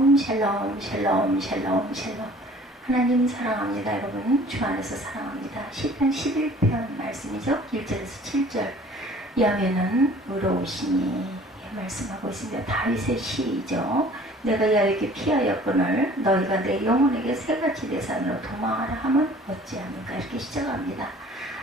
샬롬 샬롬 샬롬 샬롬 샬롬. 하나님 사랑합니다. 여러분 주 안에서 사랑합니다. 시편 11편 말씀이죠. 1절에서 7절. 야훼는 의로우시니 말씀하고 있습니다. 다윗의 시이죠. 내가 야훼에게 피하였거늘 너희가 내 영혼에게 새같이 내 산으로 도망하라 하면 어찌합니까? 이렇게 시작합니다.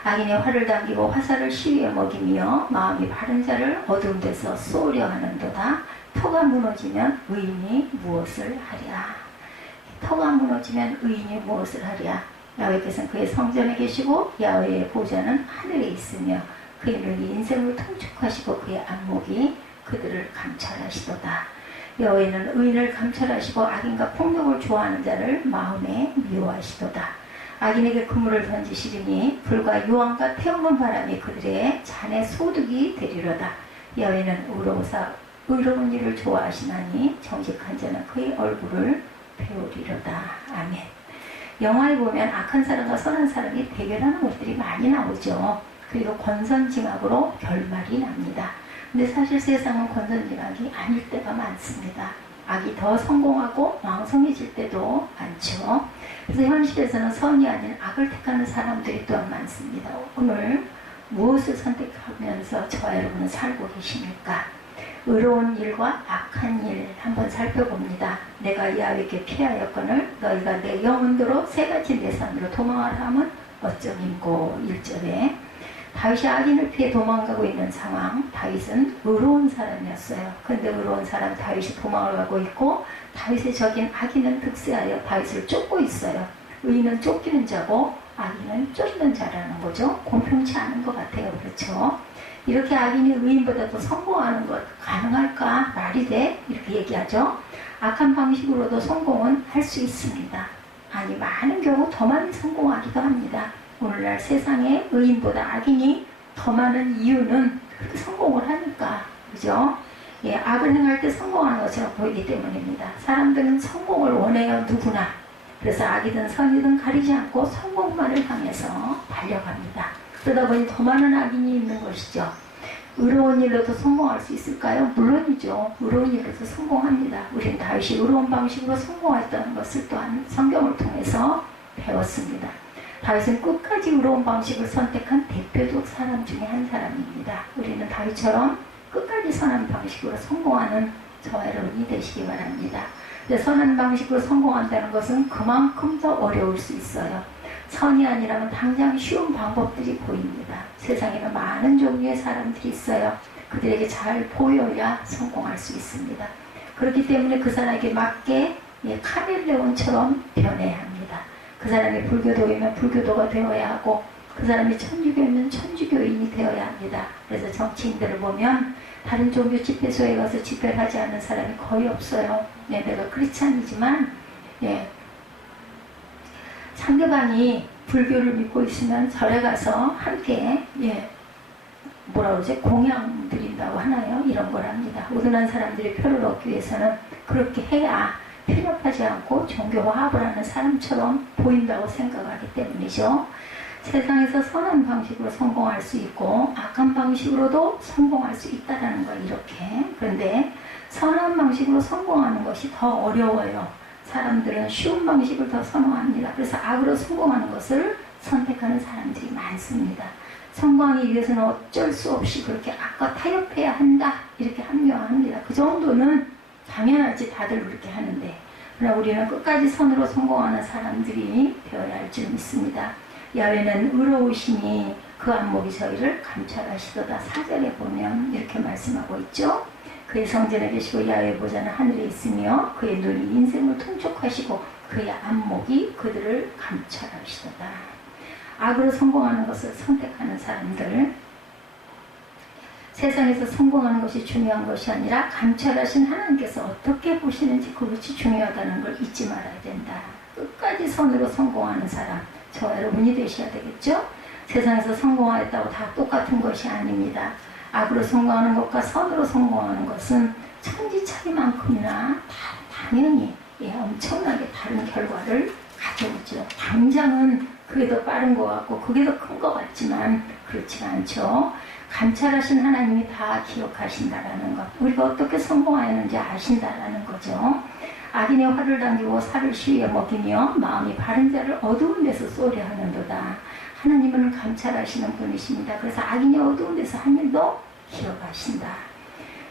악인이 활을 당기고 화살을 시위에 먹이며 마음이 바른 자를 어두운 데서 쏘려 하는도다. 터가 무너지면 의인이 무엇을 하랴. 터가 무너지면 의인이 무엇을 하랴. 야훼께서는 그의 성전에 계시고 야훼의 보좌는 하늘에 있으며 그의 눈이 인생을 통촉하시고 그의 안목이 그들을 감찰하시도다. 여호와는 의인을 감찰하시고 악인과 폭력을 좋아하는 자를 마음에 미워하시도다. 악인에게 그물을 던지시리니 불과 유황과 태우는 바람이 그들의 잔에 소득이 되리로다. 여호와는 의로운 일을 좋아하시나니 정직한 자는 그의 얼굴을 배우리로다. 아멘. 영화에 보면 악한 사람과 선한 사람이 대결하는 것들이 많이 나오죠. 그리고 권선징악으로 결말이 납니다. 근데 사실 세상은 권선징악이 아닐 때가 많습니다. 악이 더 성공하고 왕성해질 때도 많죠. 그래서 현실에서는 선이 아닌 악을 택하는 사람들이 또한 많습니다. 오늘 무엇을 선택하면서 저와 여러분은 살고 계십니까? 의로운 일과 악한 일 한번 살펴봅니다. 내가 야훼에게 피하였거늘 너희가 내 영혼대로 새같이 내 산으로 도망하라 하면 어쩌긴고. 1절에 다윗이 악인을 피해 도망가고 있는 상황. 다윗은 의로운 사람이었어요. 그런데 의로운 사람 다윗이 도망을 가고 있고 다윗의 적인 악인은 득세하여 다윗을 쫓고 있어요. 의인은 쫓기는 자고 악인은 쫓는 자라는 거죠. 공평치 않은 것 같아요. 그렇죠? 이렇게 악인이 의인보다 더 성공하는 것 가능할까? 말이 돼? 이렇게 얘기하죠. 악한 방식으로도 성공은 할 수 있습니다. 아니 많은 경우 더 많이 성공하기도 합니다. 오늘날 세상에 의인보다 악인이 더 많은 이유는 그렇게 성공을 하니까, 그죠? 예, 악을 행할 때 성공하는 것처럼 보이기 때문입니다. 사람들은 성공을 원해요, 누구나. 그래서 악이든 선이든 가리지 않고 성공만을 향해서 달려갑니다. 그러다 보니 더 많은 악인이 있는 것이죠. 의로운 일로도 성공할 수 있을까요? 물론이죠. 의로운 일로도 성공합니다. 우리는 다윗이 의로운 방식으로 성공했다는 것을 또한 성경을 통해서 배웠습니다. 다윗은 끝까지 의로운 방식을 선택한 대표적 사람 중에 한 사람입니다. 우리는 다윗처럼 끝까지 선한 방식으로 성공하는 저와 여러분이 되시기 바랍니다. 근데 선한 방식으로 성공한다는 것은 그만큼 더 어려울 수 있어요. 선이 아니라면 당장 쉬운 방법들이 보입니다. 세상에는 많은 종류의 사람들이 있어요. 그들에게 잘 보여야 성공할 수 있습니다. 그렇기 때문에 그 사람에게 맞게 카멜레온처럼 변해야 합니다. 그 사람이 불교도이면 불교도가 되어야 하고 그 사람이 천주교이면 천주교인이 되어야 합니다. 그래서 정치인들을 보면 다른 종교 집회소에 가서 집회를 하지 않는 사람이 거의 없어요. 네, 내가 크리스찬이지만 상대방이 불교를 믿고 있으면 절에 가서 함께 공양 드린다고 하나요? 이런 걸 합니다. 우둔한 사람들이 표를 얻기 위해서는 그렇게 해야 편협하지 않고 종교 화합을 하는 사람처럼 보인다고 생각하기 때문이죠. 세상에서 선한 방식으로 성공할 수 있고 악한 방식으로도 성공할 수 있다는 걸 이렇게. 그런데 선한 방식으로 성공하는 것이 더 어려워요. 사람들은 쉬운 방식을 더 선호합니다. 그래서 악으로 성공하는 것을 선택하는 사람들이 많습니다. 성공하기 위해서는 어쩔 수 없이 그렇게 악과 타협해야 한다 이렇게 합리화합니다. 그 정도는 당연하지, 다들 그렇게 하는데. 그러나 우리는 끝까지 선으로 성공하는 사람들이 되어야 할 줄 믿습니다. 야훼는 의로우시니 그 안목이 저희를 감찰하시도다. 4절에 보면 이렇게 말씀하고 있죠. 그의 성전에 계시고 야훼의 보좌는 하늘에 있으며 그의 눈이 인생을 통촉하시고 그의 안목이 그들을 감찰하시도다. 악으로 성공하는 것을 선택하는 사람들, 세상에서 성공하는 것이 중요한 것이 아니라 감찰하신 하나님께서 어떻게 보시는지 그것이 중요하다는 걸 잊지 말아야 된다. 끝까지 선으로 성공하는 사람, 저와 여러분이 되셔야 되겠죠? 세상에서 성공하였다고 다 똑같은 것이 아닙니다. 악으로 성공하는 것과 선으로 성공하는 것은 천지 차이만큼이나 당연히 엄청나게 다른 결과를 가져오죠. 당장은 그게 더 빠른 것 같고 그게 더 큰 것 같지만 그렇지가 않죠. 감찰하신 하나님이 다 기억하신다라는 것, 우리가 어떻게 성공하였는지 아신다라는 거죠. 악인의 화를 당기고 살을 시위에 먹이며 마음이 바른 자를 어두운 데서 쏘려 하는도다. 하나님은 감찰하시는 분이십니다. 그래서 악인이 어두운 데서 한 일도 기억하신다.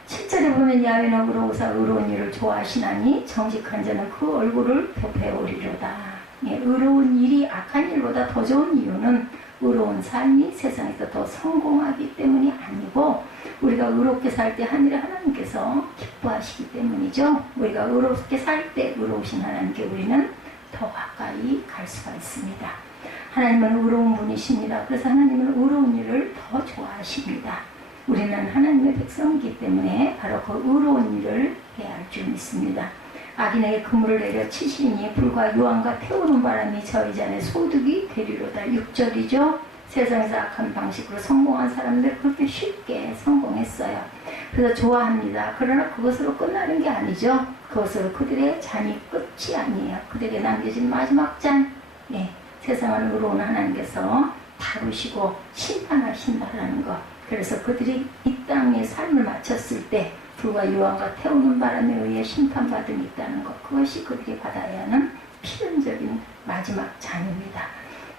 7절에 보면 야훼는 의로우사 의로운 일을 좋아하시나니 정직한 자는 그 얼굴을 펴배우리로다. 의로운 일이 악한 일보다 더 좋은 이유는 의로운 삶이 세상에서 더 성공하기 때문이 아니고 우리가 의롭게 살 때 하늘의 하나님께서 기뻐하시기 때문이죠. 우리가 의롭게 살 때 의로우신 하나님께 우리는 더 가까이 갈 수가 있습니다. 하나님은 의로운 분이십니다. 그래서 하나님은 의로운 일을 더 좋아하십니다. 우리는 하나님의 백성이기 때문에 바로 그 의로운 일을 해야 할 줄 믿습니다. 악인에게 그물을 내려 치시니 불과 유황과 태우는 바람이 저희 잔의 소득이 되리로다. 6절이죠. 세상에서 악한 방식으로 성공한 사람들 그렇게 쉽게 성공했어요. 그래서 좋아합니다. 그러나 그것으로 끝나는 게 아니죠. 그것으로 그들의 잔이 끝이 아니에요. 그들에게 남겨진 마지막 잔, 세상을 의로운 하나님께서 다루시고 심판하신다라는 것. 그래서 그들이 이 땅의 삶을 마쳤을 때 불과 유황과 태우는 바람에 의해 심판받음이 있다는 것. 그것이 그들이 받아야 하는 필연적인 마지막 잔입니다.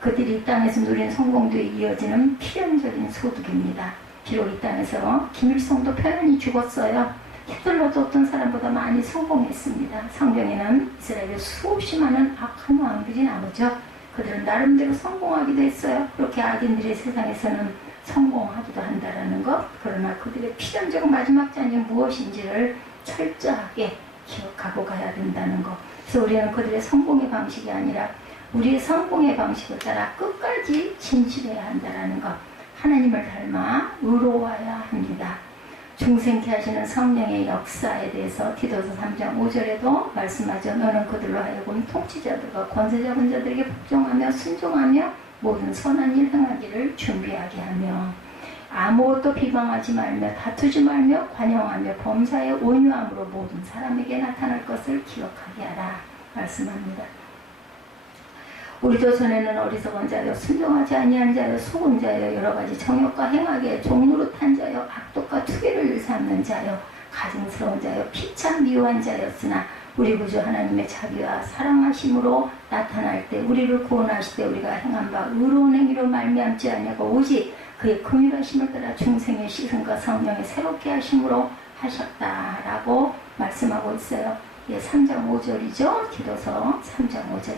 그들이 이 땅에서 누린 성공도에 이어지는 필연적인 소득입니다. 비록 이 땅에서 김일성도 편안히 죽었어요. 히틀러도 어떤 사람보다 많이 성공했습니다. 성경에는 이스라엘에 수없이 많은 악한 왕들이 나오죠. 그들은 나름대로 성공하기도 했어요. 그렇게 악인들의 세상에서는 성공하기도 한다라는 것. 그러나 그들의 필연적 마지막 잔이 무엇인지를 철저하게 기억하고 가야 된다는 것. 그래서 우리는 그들의 성공의 방식이 아니라 우리의 성공의 방식을 따라 끝까지 진실해야 한다는 것. 하나님을 닮아 의로워야 합니다. 중생케 하시는 성령의 역사에 대해서 디도서 3장 5절에도 말씀하죠. 너는 그들로 하여금 통치자들과 권세 잡은 자들에게 복종하며 순종하며 모든 선한 일 행하기를 준비하게 하며 아무것도 비방하지 말며 다투지 말며 관용하며 범사에 온유함으로 모든 사람에게 나타날 것을 기억하게 하라 말씀합니다. 우리도 전에는 어리석은 자여 순종하지 아니한 자여 속은 자여 여러가지 정욕과 행악에 종노릇한 자여 악독과 투기를 일삼는 자여 가증스러운 자여 피참 미워한 자였으나 우리 구주 하나님의 자비와 사랑하심으로 나타날 때 우리를 구원하실 때 우리가 행한 바 의로운 행위로 말미암지 아니하고 오직 그의 긍휼하심을 따라 중생의 시선과 성령의 새롭게 하심으로 하셨다라고 말씀하고 있어요. 3장 5절이죠. 디도서 3장 5절에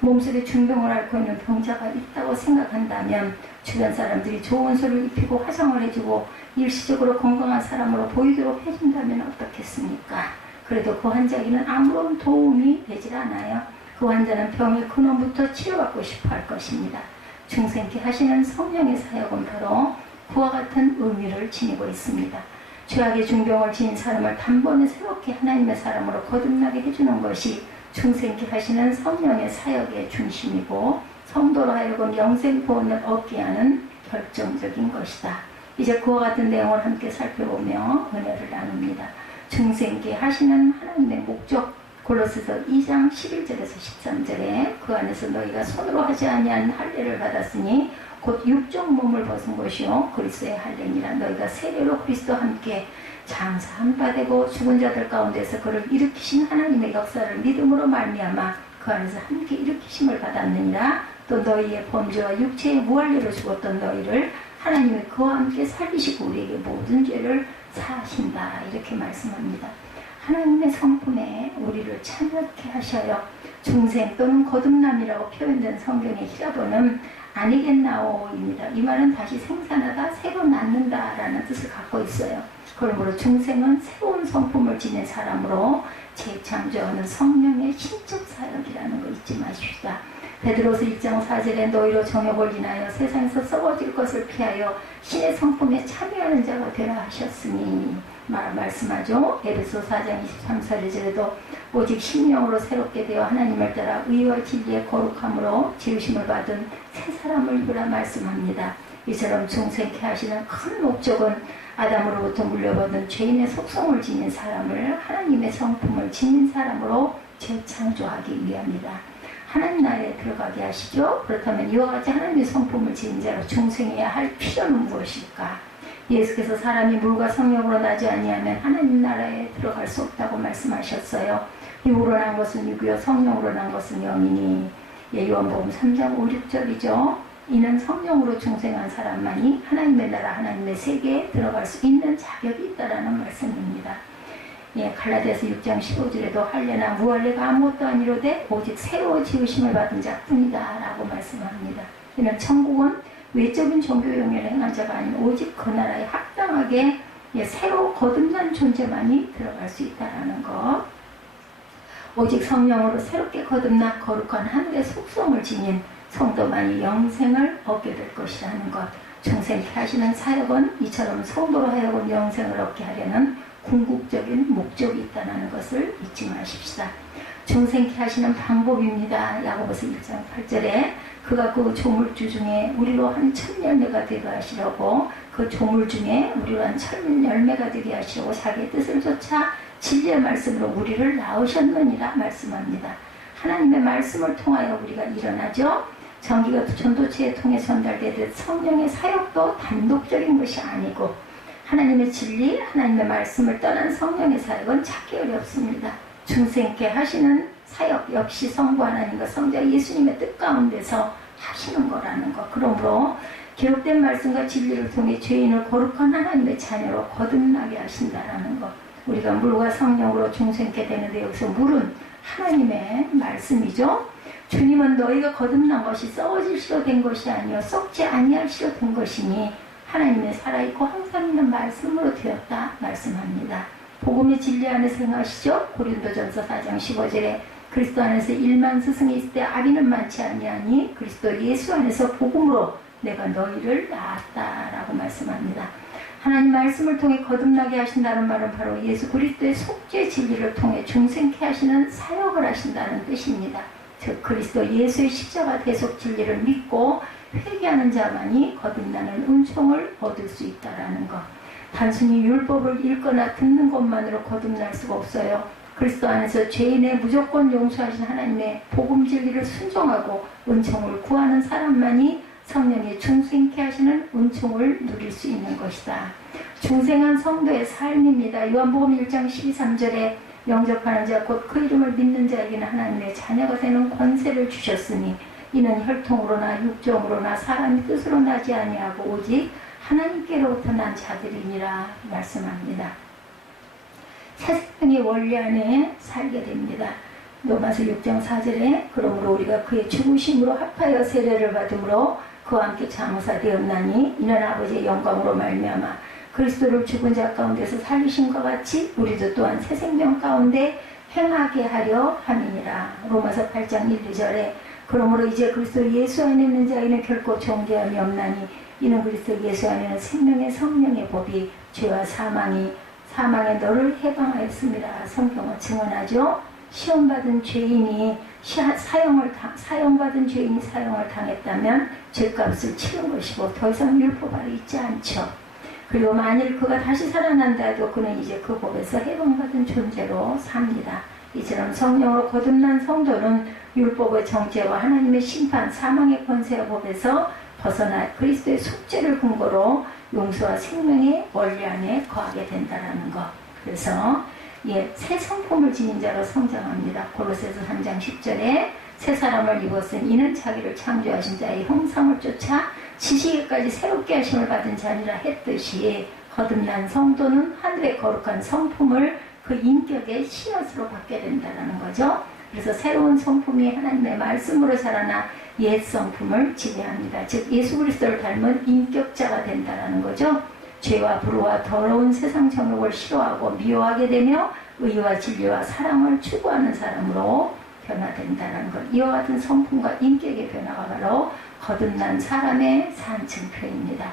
몸속에 중병을 앓고 있는 병자가 있다고 생각한다면 주변 사람들이 좋은 소리를 입히고 화장을 해주고 일시적으로 건강한 사람으로 보이도록 해준다면 어떻겠습니까? 그래도 그 환자에게는 아무런 도움이 되질 않아요. 그 환자는 병의 근원부터 치료받고 싶어 할 것입니다. 중생케 하시는 성령의 사역은 바로 그와 같은 의미를 지니고 있습니다. 죄악의 중병을 지닌 사람을 단번에 새롭게 하나님의 사람으로 거듭나게 해주는 것이 중생케 하시는 성령의 사역의 중심이고 성도로 하여금 영생 구원을 얻게 하는 결정적인 것이다. 이제 그와 같은 내용을 함께 살펴보며 은혜를 나눕니다. 중생케 하시는 하나님의 목적 골로새서 2장 11절에서 13절에 그 안에서 너희가 손으로 하지 아니한 할례를 받았으니 곧 육적 몸을 벗은 것이요 그리스도의 할례니라. 너희가 세례로 그리스도와 함께 장사한 바 되고 죽은 자들 가운데서 그를 일으키신 하나님의 역사를 믿음으로 말미암아 그 안에서 함께 일으키심을 받았느니라. 또 너희의 범죄와 육체의 무할례로 죽었던 너희를 하나님이 그와 함께 살리시고 우리에게 모든 죄를 사하신다 이렇게 말씀합니다. 하나님의 성품에 우리를 참여케 하셔요. 중생 또는 거듭남이라고 표현된 성경의 히라보는 아니겠나오입니다. 이 말은 다시 생산하다 새로 낳는다라는 뜻을 갖고 있어요. 그러므로 중생은 새로운 성품을 지닌 사람으로 재창조하는 성령의 신적 사역이라는 거 잊지 마십시다. 베드로서 1장 4절에 너희로 정욕을 인하여 세상에서 썩어질 것을 피하여 신의 성품에 참여하는 자가 되라 하셨으니 말씀하죠. 에베소 4장 23절에도 오직 심령으로 새롭게 되어 하나님을 따라 의와 진리의 거룩함으로 지으심을 받은 새 사람을 입으라 말씀합니다. 이처럼 중생케 하시는 큰 목적은 아담으로부터 물려받은 죄인의 속성을 지닌 사람을 하나님의 성품을 지닌 사람으로 재창조하기 위함이다. 하나님 나라에 들어가게 하시죠. 그렇다면 이와 같이 하나님의 성품을 지닌 자로 중생해야 할 필요는 무엇일까? 예수께서 사람이 물과 성령으로 나지 아니하면 하나님 나라에 들어갈 수 없다고 말씀하셨어요. 육으로 난 것은 육이요 성령으로 난 것은 영이니. 예, 요한복음 3장 5, 6절이죠. 이는 성령으로 중생한 사람만이 하나님의 나라 하나님의 세계에 들어갈 수 있는 자격이 있다라는 말씀입니다. 예, 갈라디아서 6장 15절에도 할례나 무할례가 아무것도 아니로되 오직 새로 지으심을 받은 자뿐이다 라고 말씀합니다. 이는 천국은 외적인 종교 용례를 행한 자가 아닌 오직 그 나라에 합당하게 예, 새로 거듭난 존재만이 들어갈 수 있다라는 것. 오직 성령으로 새롭게 거듭나 거룩한 하늘의 속성을 지닌 성도만이 영생을 얻게 될 것이라는 것. 중생케 하시는 사역은 이처럼 성도로 하여금 영생을 얻게 하려는 궁극적인 목적이 있다는 것을 잊지 마십시다. 중생케 하시는 방법입니다. 야고보서 1장 8절에 그가 그 조물주 중에 우리로 한 천열매가 되게 하시려고 그 조물 중에 우리로 한 천열매가 되게 하시려고 자기의 뜻을 쫓아 진리의 말씀으로 우리를 낳으셨느니라 말씀합니다. 하나님의 말씀을 통하여 우리가 일어나죠. 전기가 전도체에 통해 전달되듯 성령의 사역도 단독적인 것이 아니고 하나님의 진리, 하나님의 말씀을 떠난 성령의 사역은 찾기 어렵습니다. 중생케 하시는 사역 역시 성부 하나님과 성자 예수님의 뜻 가운데서 하시는 거라는 것. 그러므로 기록된 말씀과 진리를 통해 죄인을 거룩한 하나님의 자녀로 거듭나게 하신다라는 것. 우리가 물과 성령으로 중생케 되는데 여기서 물은 하나님의 말씀이죠. 주님은 너희가 거듭난 것이 썩어질 시로 된 것이 아니요 썩지 아니할 시로 된 것이니 하나님의 살아있고 항상 있는 말씀으로 되었다 말씀합니다. 복음의 진리 안에서 행하시죠. 고린도전서 4장 15절에 그리스도 안에서 1만 스승이 있을 때 아비는 많지 아니하니 그리스도 예수 안에서 복음으로 내가 너희를 낳았다라고 말씀합니다. 하나님 말씀을 통해 거듭나게 하신다는 말은 바로 예수 그리스도의 속죄 진리를 통해 중생케 하시는 사역을 하신다는 뜻입니다. 즉 그리스도 예수의 십자가 대속 진리를 믿고 회개하는 자만이 거듭나는 은총을 얻을 수 있다라는 것. 단순히 율법을 읽거나 듣는 것만으로 거듭날 수가 없어요. 그리스도 안에서 죄인의 무조건 용서하신 하나님의 복음 진리를 순종하고 은총을 구하는 사람만이 성령의 중생케 하시는 은총을 누릴 수 있는 것이다. 중생한 성도의 삶입니다. 요한복음 1장 12~13절에 영접하는 자 곧 그 이름을 믿는 자에게는 하나님의 자녀가 되는 권세를 주셨으니 이는 혈통으로나 육정으로나 사람의 뜻으로 나지 아니하고 오직 하나님께로부터 난 자들이니라 말씀합니다. 새 생명의 원리 안에 살게 됩니다. 로마서 6장 4절에 그러므로 우리가 그의 죽으심으로 합하여 세례를 받음으로 그와 함께 장사 되었나니 이는 아버지의 영광으로 말미암아 그리스도를 죽은 자 가운데서 살리심과 같이 우리도 또한 새 생명 가운데 행하게 하려 함이니라. 로마서 8장 1~2절에 그러므로 이제 그리스도 예수 안에 있는 자에게는 결코 정죄함이 없나니 이는 그리스도 예수 안에는 생명의 성령의 법이 죄와 사망에 너를 해방하였습니다. 성경은 증언하죠. 시험받은 죄인이 사형받은 죄인이 사형을 당했다면 죄값을 치른 것이고 더 이상 율법 아래 있지 않죠. 그리고 만일 그가 다시 살아난다 해도 그는 이제 그 법에서 해방받은 존재로 삽니다. 이처럼 성령으로 거듭난 성도는 율법의 정죄와 하나님의 심판, 사망의 권세와 법에서 벗어나 그리스도의 속죄를 근거로 용서와 생명의 원리 안에 거하게 된다는 것. 그래서 새 성품을 지닌 자로 성장합니다. 골로새서 3장 10절에 새 사람을 입었으니 이는 자기를 창조하신 자의 형상을 쫓아 지식에까지 새롭게 하심을 받은 자니라 했듯이 거듭난 성도는 하늘의 거룩한 성품을 그 인격의 씨앗으로 받게 된다는 거죠. 그래서 새로운 성품이 하나님의 말씀으로 자라나 옛 성품을 지배합니다. 즉 예수 그리스도를 닮은 인격자가 된다는 거죠. 죄와 불의와 더러운 세상 정욕을 싫어하고 미워하게 되며 의와 진리와 사랑을 추구하는 사람으로 변화된다는 것. 이와 같은 성품과 인격의 변화가 바로 거듭난 사람의 산증표입니다.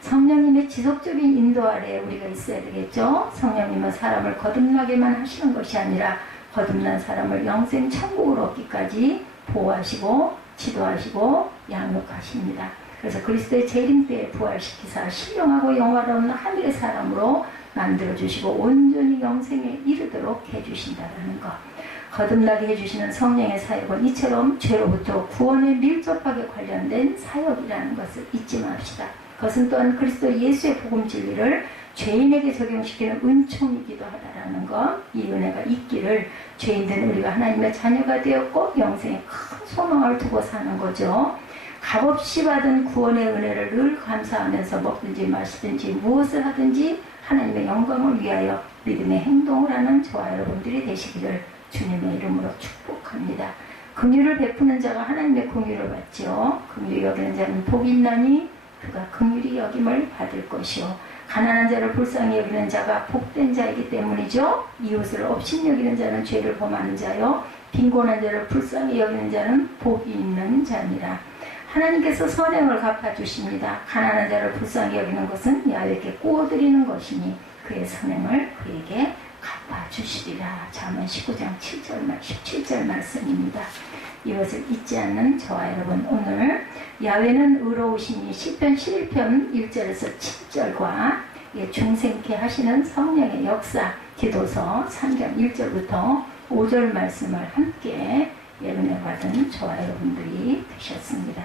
성령님의 지속적인 인도 아래 우리가 있어야 되겠죠. 성령님은 사람을 거듭나게만 하시는 것이 아니라 거듭난 사람을 영생 천국으로 얻기까지 보호하시고 지도하시고 양육하십니다. 그래서 그리스도의 재림 때에 부활시키사 신령하고 영화로운 하늘의 사람으로 만들어주시고 온전히 영생에 이르도록 해주신다는 것. 거듭나게 해주시는 성령의 사역은 이처럼 죄로부터 구원에 밀접하게 관련된 사역이라는 것을 잊지 맙시다. 그것은 또한 그리스도 예수의 복음 진리를 죄인에게 적용시키는 은총이기도 하다라는 것, 이 은혜가 있기를 죄인들은 우리가 하나님의 자녀가 되었고 영생에 큰 소망을 두고 사는 거죠. 값없이 받은 구원의 은혜를 늘 감사하면서 먹든지 마시든지 무엇을 하든지 하나님의 영광을 위하여 믿음의 행동을 하는 저와 여러분들이 되시기를 주님의 이름으로 축복합니다. 긍휼을 베푸는 자가 하나님의 긍휼을 받지요. 긍휼히 여기는 자는 복이 있나니 그가 긍휼히 여김을 받을 것이요. 가난한 자를 불쌍히 여기는 자가 복된 자이기 때문이죠. 이웃을 업신여기는 자는 죄를 범하는 자요. 빈곤한 자를 불쌍히 여기는 자는 복이 있는 자니라. 하나님께서 선행을 갚아주십니다. 가난한 자를 불쌍히 여기는 것은 야훼께 꼬드리는 것이니 그의 선행을 그에게 갚아주시리라. 잠언 19장 17절 말씀입니다. 이것을 잊지 않는 저와 여러분, 오늘 야훼는 의로우시니 시편 11편 1절에서 7절과 중생케 하시는 성령의 역사 디도서 3장 1절부터 5절 말씀을 함께 예언해 받은 저와 여러분들이 되셨습니다.